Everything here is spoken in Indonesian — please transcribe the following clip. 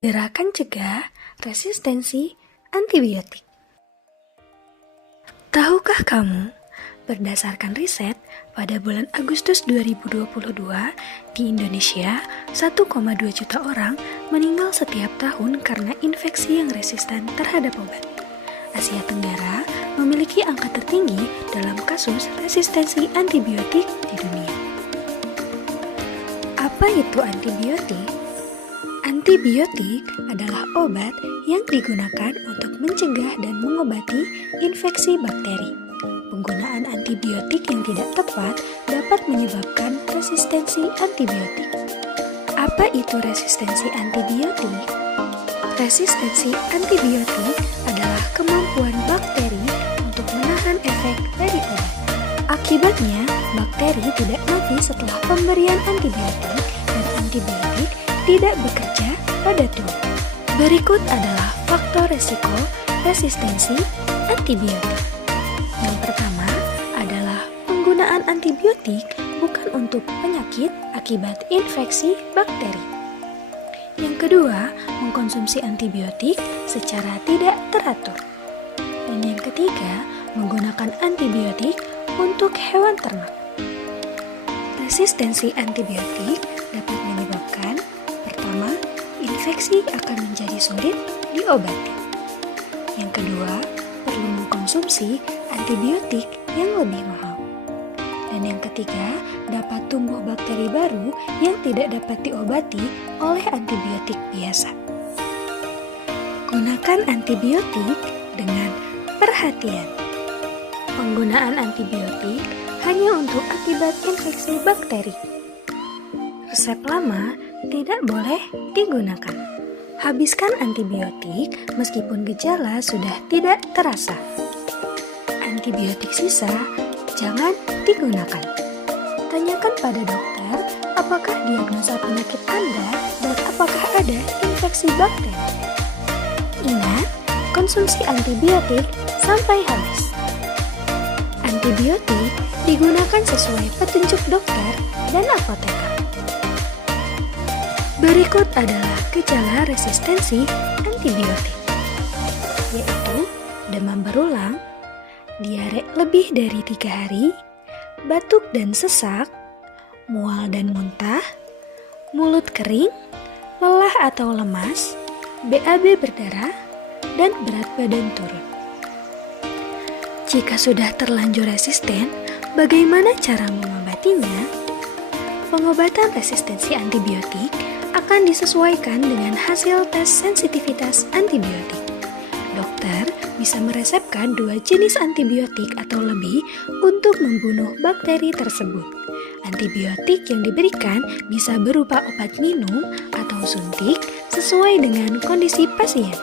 Gerakan cegah resistensi antibiotik. Tahukah kamu, berdasarkan riset, pada bulan Agustus 2022, di Indonesia, 1,2 juta orang meninggal setiap tahun karena infeksi yang resisten terhadap obat. Asia Tenggara memiliki angka tertinggi dalam kasus resistensi antibiotik di dunia. Apa itu antibiotik? Antibiotik adalah obat yang digunakan untuk mencegah dan mengobati infeksi bakteri. Penggunaan antibiotik yang tidak tepat dapat menyebabkan resistensi antibiotik. Apa itu resistensi antibiotik? Resistensi antibiotik adalah kemampuan bakteri untuk menahan efek dari obat. Akibatnya, bakteri tidak mati setelah pemberian antibiotik dan antibiotik tidak bekerja pada tubuh. Berikut adalah faktor resiko resistensi antibiotik. Yang pertama adalah penggunaan antibiotik bukan untuk penyakit akibat infeksi bakteri. Yang kedua, mengkonsumsi antibiotik secara tidak teratur. Dan yang ketiga, menggunakan antibiotik untuk hewan ternak. Resistensi antibiotik dapat menyebabkan pertama, infeksi akan menjadi sulit diobati. Yang kedua, perlu mengkonsumsi antibiotik yang lebih mahal. Dan yang ketiga, dapat tumbuh bakteri baru yang tidak dapat diobati oleh antibiotik biasa. Gunakan antibiotik dengan perhatian. Penggunaan antibiotik hanya untuk akibat infeksi bakteri. Resep lama tidak boleh digunakan. Habiskan antibiotik meskipun gejala sudah tidak terasa. Antibiotik sisa jangan digunakan. Tanyakan pada dokter apakah diagnosa penyakit Anda dan apakah ada infeksi bakteri. Ingat, konsumsi antibiotik sampai habis. Antibiotik digunakan sesuai petunjuk dokter dan apoteker. Berikut adalah gejala resistensi antibiotik, yaitu demam berulang, diare lebih dari 3 hari, batuk dan sesak, mual dan muntah, mulut kering, lelah atau lemas, BAB berdarah, dan berat badan turun. Jika sudah terlanjur resisten, bagaimana cara mengobatinya? Pengobatan resistensi antibiotik akan disesuaikan dengan hasil tes sensitivitas antibiotik. Dokter bisa meresepkan 2 jenis antibiotik atau lebih untuk membunuh bakteri tersebut. Antibiotik yang diberikan bisa berupa obat minum atau suntik sesuai dengan kondisi pasien.